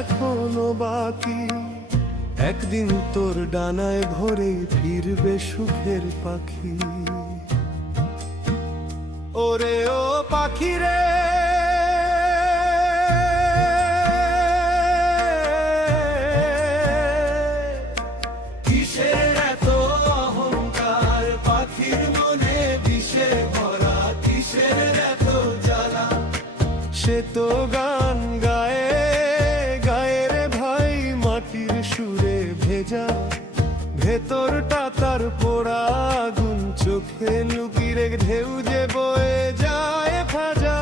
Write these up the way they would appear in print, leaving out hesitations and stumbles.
এখনো বাকি, একদিন তোর ডানায় ভরে ফিরবে সুখের পাখি। ওরে ও পাখি রে, কিসের এত অহংকার, পাখির মনে বিষে ভরা, কিসের এত জ্বালা। সে তো গান গায়ে গায়ে রে ভাই, মাটির সুরে ভেজা, ভেতরটা তার পোড়া আগুন, চোখে লুকিয়ে ঢেউ যে বয়ে যায় ভাজা।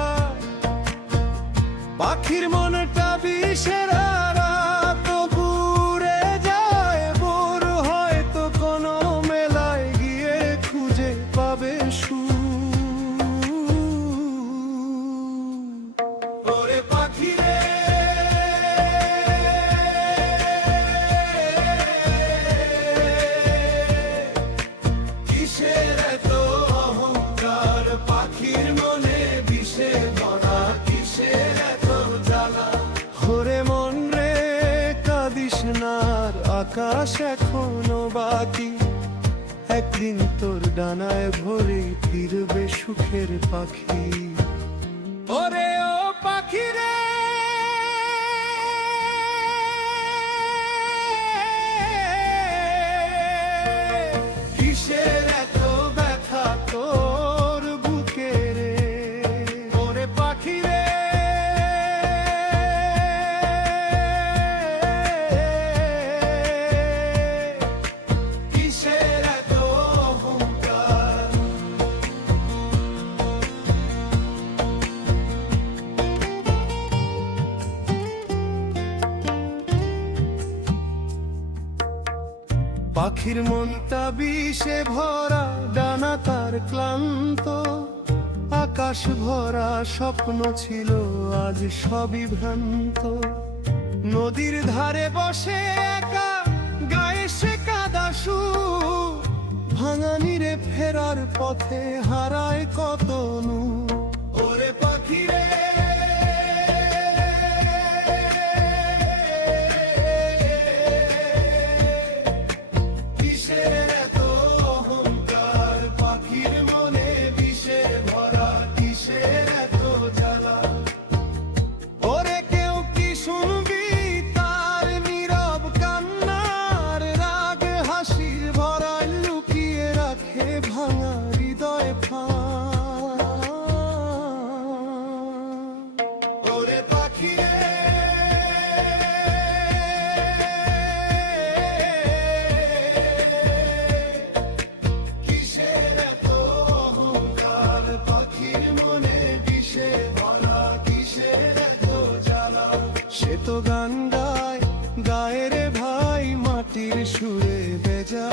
পাখির মনটা বিষের তবু উড়ে যায়, বোর হয়তো কোনো মেলায় গিয়ে খুঁজে পাবে ওরে পাখি রে, কিসের এত অহংকার, পাখির মনে বিষে ভরা, কিসের এত জ্বালা। ওরে মন রে কাঁদিস না, আকাশ এখনো বাকি, একদিন তোর ডানায় ভরে ফিরবে সুখের পাখি। ওরে ও পাখি রে, কিসের এত ব্যথা তোর বুকে রে। ওরে পাখি রে, কিসের এত অহংকার। পাখির মনটা বিষে ভরা, ডানা তার ক্লান্ত, আকাশ ভরা স্বপ্ন ছিল আজ সবই ভ্রান্ত। নদীর ধারে বসে একা, গায়ে সে কাদা সুর, ভাঙা নীরে ফেরার পথে হারায় কত নূর। ওরে পাখি রে, কিসের এত অহংকার, পাখির মনে বিষে ভরা, কিসের এত জ্বালা। ওরে কেউ কি শুনবি তার নীরব কান্নার, রাগ হাসির ভরায় লুকিয়ে রাখে ভাঙা হৃদয় ফাঁক। ওরে পাখি রে, কিসের এত অহংকার, পাখির মনে বিষে ভরা, কিসের এত জ্বালা। সে তো গান গায় গায়ে রে ভাই, মাটির সুরে ভেজা,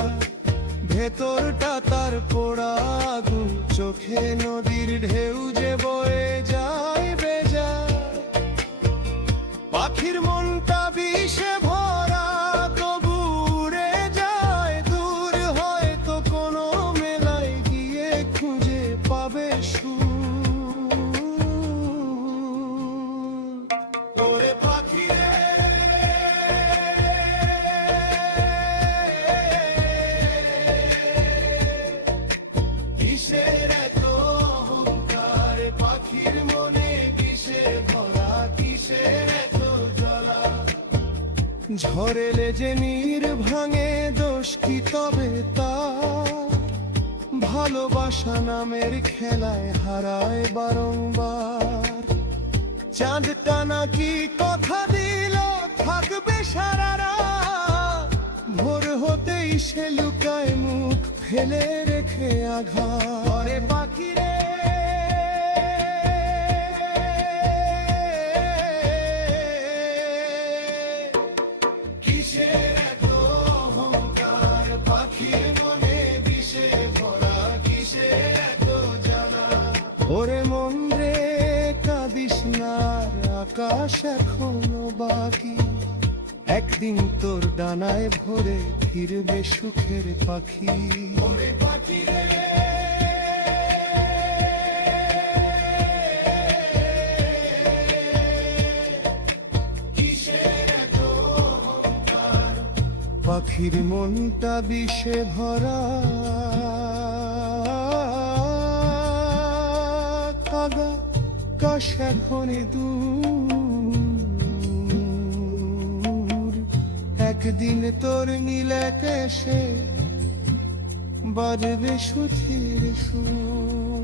ভেতরটা তার পোড়া আগুন, চোখে নদীর ঢেউ যে বয়ে যায় বেজা। পাখির মনটা বিষে ভরা, তবু উড়ে যায় দূর, হয়তো কোনো মেলায় গিয়ে খুঁজে পাবে ওরে পাখি রে, কিসের এত অহংকার, পাখির মনে বিষে ভরা, কিসের এত জ্বালা। ঝড়েলে যে নীর ভাঙে, দোষ কি তবে তার, ভালোবাসা নামের খেলায় হারায় বারংবার। চাঁদটা নাকি কথা দিল থাকবে সারা রাত, ভোর হতেই সে লুকায় মুখ ফেলে রেখে আঘাত। ওরে পাখি রে, কিসের এত অহংকার, পাখির মনে বিষে ভরা, কিসের এত জ্বালা। ওরে মন রে কাঁদিস না, আকাশ এখনো বাকি, একদিন তোর ডানায় ভরে ফিরবে সুখের পাখি। ওরে পাখি রে, কিসের পাখির মনটা বিষে ভরা খাগা কাশ এখনই দূর একদিন তোর নীলে কেশে বাজবে সুধীর সুর